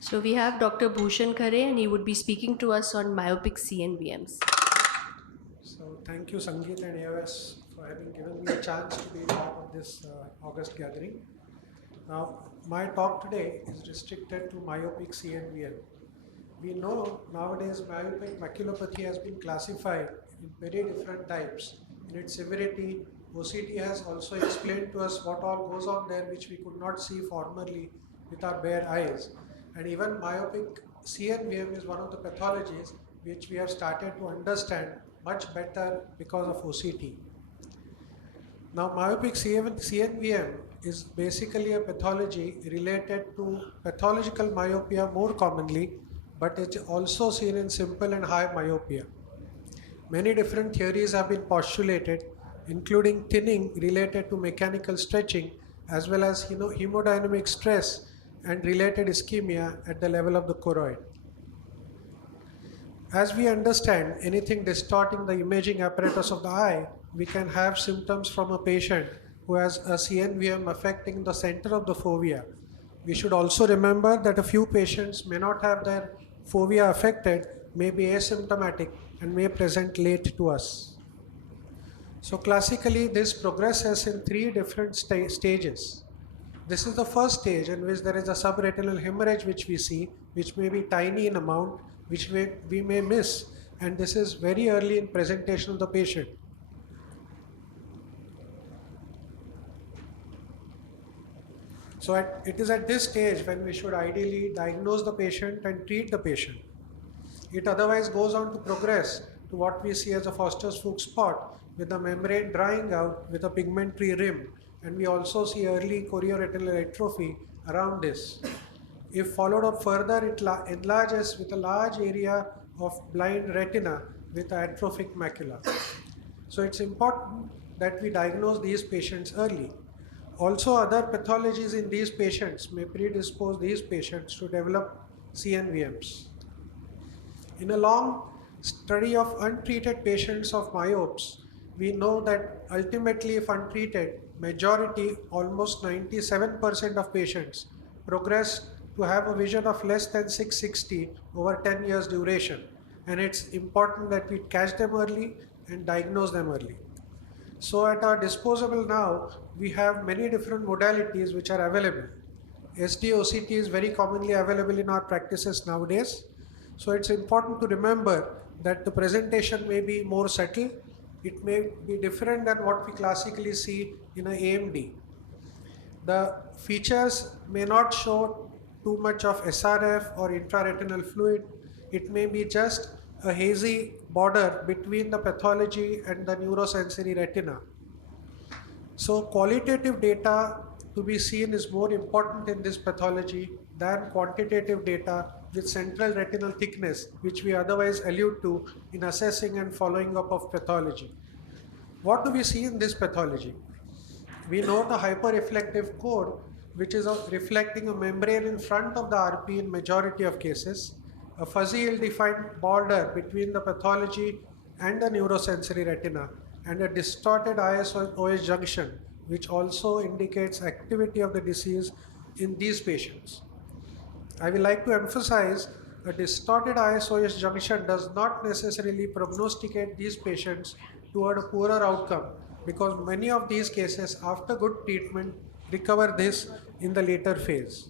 So we have Dr. Bhushan Khare and he would be speaking to us on myopic CNVMs. So thank you Sangeet and AOS for having given me a chance to be part of this August gathering. Now my talk today is restricted to myopic CNVM. We know nowadays myopic maculopathy has been classified in very different types. In its severity, OCT has also explained to us what all goes on there which we could not see formerly with our bare eyes. And even myopic CNVM is one of the pathologies which we have started to understand much better because of OCT. Now, myopic CNVM is basically a pathology related to pathological myopia more commonly, but it's also seen in simple and high myopia. Many different theories have been postulated, including thinning related to mechanical stretching, as well as hemodynamic stress and related ischemia at the level of the choroid. As we understand anything distorting the imaging apparatus of the eye, we can have symptoms from a patient who has a CNVM affecting the center of the fovea. We should also remember that a few patients may not have their fovea affected, may be asymptomatic and may present late to us. So classically this progresses in three different stages. This is the first stage in which there is a subretinal hemorrhage which we see, which may be tiny in amount, which we may miss, and this is very early in presentation of the patient. So it is at this stage when we should ideally diagnose the patient and treat the patient. It otherwise goes on to progress to what we see as a Foster's-Fuchs spot with the membrane drying out with a pigmentary rim, and we also see early chorioretinal atrophy around this. If followed up further, it enlarges with a large area of blind retina with atrophic macula. So it's important that we diagnose these patients early. Also, other pathologies in these patients may predispose these patients to develop CNVMs. In a long study of untreated patients of myopes, we know that ultimately if untreated, majority, almost 97% of patients progress to have a vision of less than 660 over 10 years duration. And it's important that we catch them early and diagnose them early. So at our disposal now, we have many different modalities which are available. SD-OCT is very commonly available in our practices nowadays. So it's important to remember that the presentation may be more subtle. It may be different than what we classically see in an AMD. The features may not show too much of SRF or intraretinal fluid. It may be just a hazy border between the pathology and the neurosensory retina. So qualitative data to be seen is more important in this pathology than quantitative data with central retinal thickness, which we otherwise allude to in assessing and following up of pathology. What do we see in this pathology? We know the hyperreflective core, which is reflecting a membrane in front of the RP in majority of cases, a fuzzy ill-defined border between the pathology and the neurosensory retina, and a distorted IS-OS junction, which also indicates activity of the disease in these patients. I would like to emphasize a distorted IS-OS junction does not necessarily prognosticate these patients toward a poorer outcome, because many of these cases after good treatment recover this in the later phase.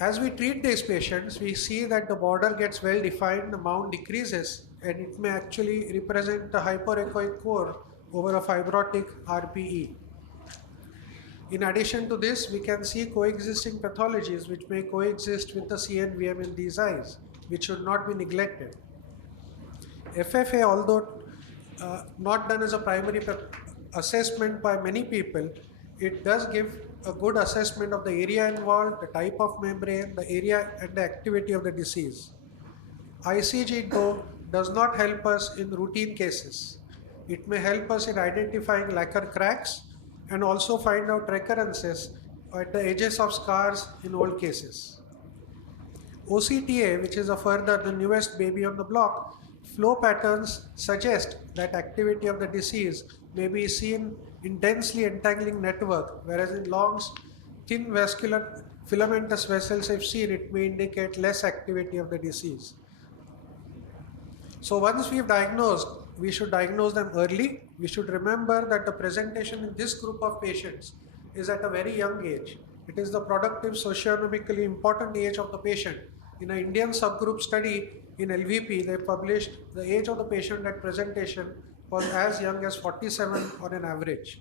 As we treat these patients, we see that the border gets well defined, the mount decreases, and it may actually represent a hyperechoic core over a fibrotic RPE. In addition to this, we can see coexisting pathologies which may coexist with the CNVM in these eyes, which should not be neglected. FFA, although not done as a primary assessment by many people, it does give a good assessment of the area involved, the type of membrane, the area and the activity of the disease. ICG though does not help us in routine cases. It may help us in identifying lacquer cracks and also find out recurrences at the edges of scars in old cases. OCTA, which is the newest baby on the block, flow patterns suggest that activity of the disease may be seen in densely entangling network, whereas in longs, thin vascular filamentous vessels, if seen, it may indicate less activity of the disease. So once we've diagnosed, we should diagnose them early. We should remember that the presentation in this group of patients is at a very young age. It is the productive, socioeconomically important age of the patient. In an Indian subgroup study in LVP, they published the age of the patient at presentation was as young as 47 on an average.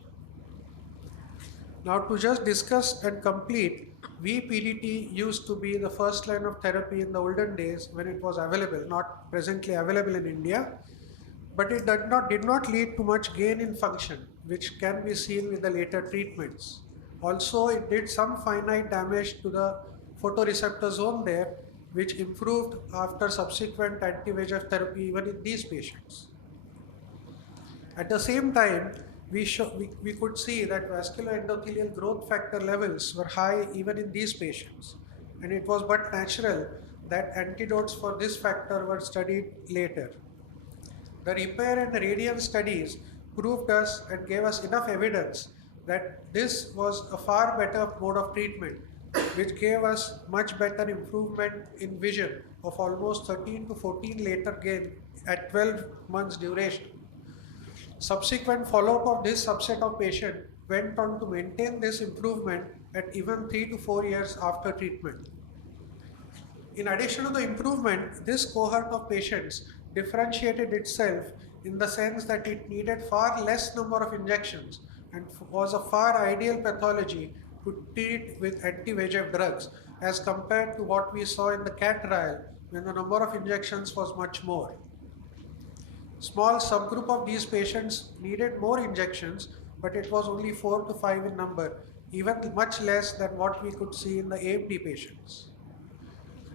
Now, to just discuss and complete, VPDT used to be the first line of therapy in the olden days when it was available, not presently available in India, but it did not lead to much gain in function, which can be seen with the later treatments. Also, it did some finite damage to the photoreceptor zone there, which improved after subsequent anti-VEGF therapy even in these patients. At the same time, we could see that vascular endothelial growth factor levels were high even in these patients, and it was but natural that antidotes for this factor were studied later. The repair and radiance studies proved us and gave us enough evidence that this was a far better mode of treatment, which gave us much better improvement in vision of almost 13 to 14 letter gain at 12 months duration. Subsequent follow-up of this subset of patients went on to maintain this improvement at even 3 to 4 years after treatment. In addition to the improvement, this cohort of patients differentiated itself in the sense that it needed far less number of injections and was a far ideal pathology to treat with anti-VEGF drugs as compared to what we saw in the CAT trial when the number of injections was much more. Small subgroup of these patients needed more injections, but it was only 4 to 5 in number, even much less than what we could see in the AMD patients.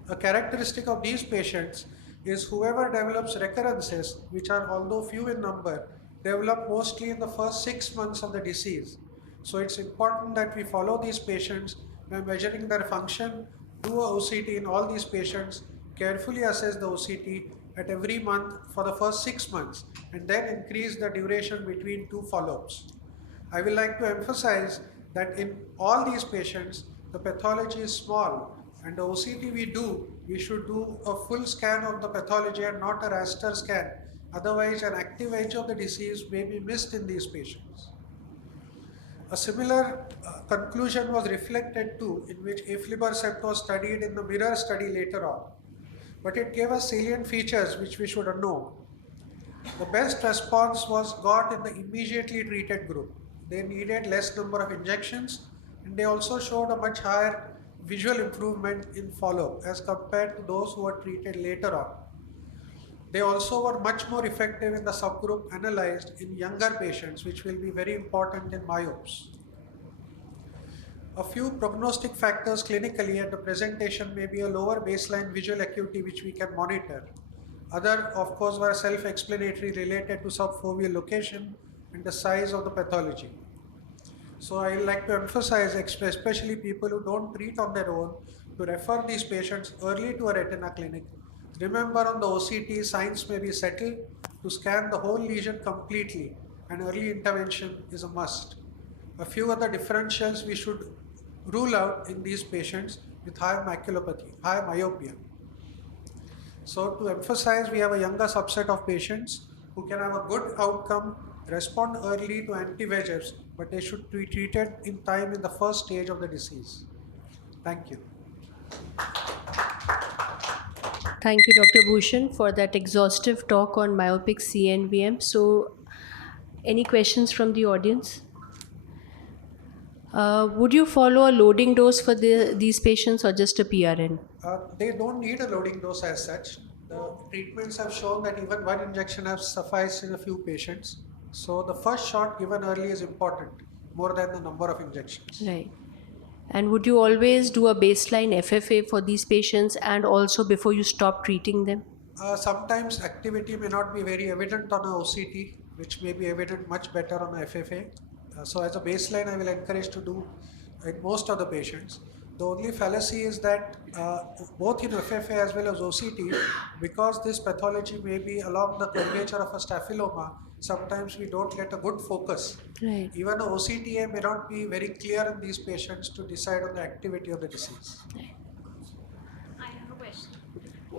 A characteristic of these patients is whoever develops recurrences, which are although few in number, develop mostly in the first 6 months of the disease. So it's important that we follow these patients by measuring their function, do a OCT in all these patients, carefully assess the OCT at every month for the first 6 months, and then increase the duration between 2 follow-ups. I will like to emphasize that in all these patients, the pathology is small, and the OCT we should do a full scan of the pathology and not a raster scan. Otherwise, an active edge of the disease may be missed in these patients. A similar conclusion was reflected too, in which aflibercept was studied in the mirror study later on. But it gave us salient features which we should know. The best response was got in the immediately treated group. They needed less number of injections, and they also showed a much higher visual improvement in follow-up as compared to those who were treated later on. They also were much more effective in the subgroup analyzed in younger patients, which will be very important in myopes. A few prognostic factors clinically at the presentation may be a lower baseline visual acuity which we can monitor. Other, of course, were self-explanatory related to subfoveal location and the size of the pathology. So I would like to emphasize, especially people who don't treat on their own, to refer these patients early to a retina clinic. Remember, on the OCT, signs may be settled to scan the whole lesion completely, and early intervention is a must. A few other differentials we should rule out in these patients with high maculopathy, high myopia. So to emphasize, we have a younger subset of patients who can have a good outcome, respond early to anti-VEGFs, but they should be treated in time in the first stage of the disease. Thank you. Thank you, Dr. Bhushan, for that exhaustive talk on myopic CNVM. So, any questions from the audience? Would you follow a loading dose for these patients or just a PRN? They don't need a loading dose as such. The treatments have shown that even one injection has sufficed in a few patients. So the first shot given early is important, more than the number of injections. Right. And would you always do a baseline FFA for these patients and also before you stop treating them? Sometimes activity may not be very evident on a OCT, which may be evident much better on a FFA. So as a baseline, I will encourage to do in most of the patients. The only fallacy is that both in FFA as well as OCT, because this pathology may be along the curvature of a staphyloma, sometimes we don't get a good focus. Right. Even a OCTA may not be very clear in these patients to decide on the activity of the disease. I have a question.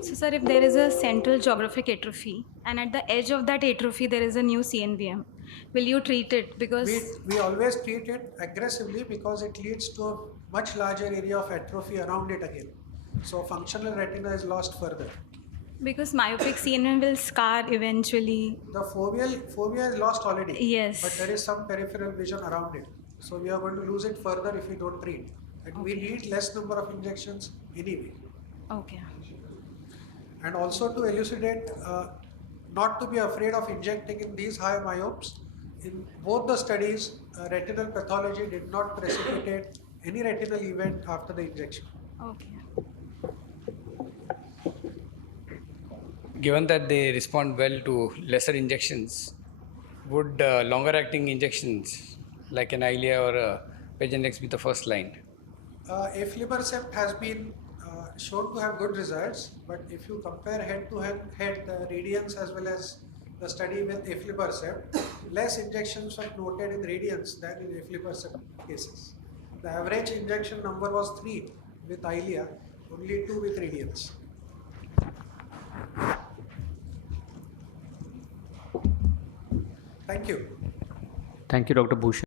So, sir, if there is a central geographic atrophy and at the edge of that atrophy there is a new CNVM, will you treat it? Because We always treat it aggressively because it leads to a much larger area of atrophy around it again. So functional retina is lost further. myopic CNVM will scar eventually. The fovea is lost already. Yes. But there is some peripheral vision around it. So we are going to lose it further if we don't treat. And we need less number of injections anyway. Okay. And also to elucidate, not to be afraid of injecting in these high myopes. In both the studies, retinal pathology did not precipitate any retinal event after the injection. Okay. Given that they respond well to lesser injections, would longer acting injections like an Eylea or a Pagenex be the first line? Aflibercept has been shown to have good results, but if you compare head-to-head the Radiance as well as the study with Aflibercept, less injections were noted in Radiance than in Aflibercept cases. The average injection number was 3 with Eylea, only 2 with Radiance. Thank you. Thank you, Dr. Bhushan.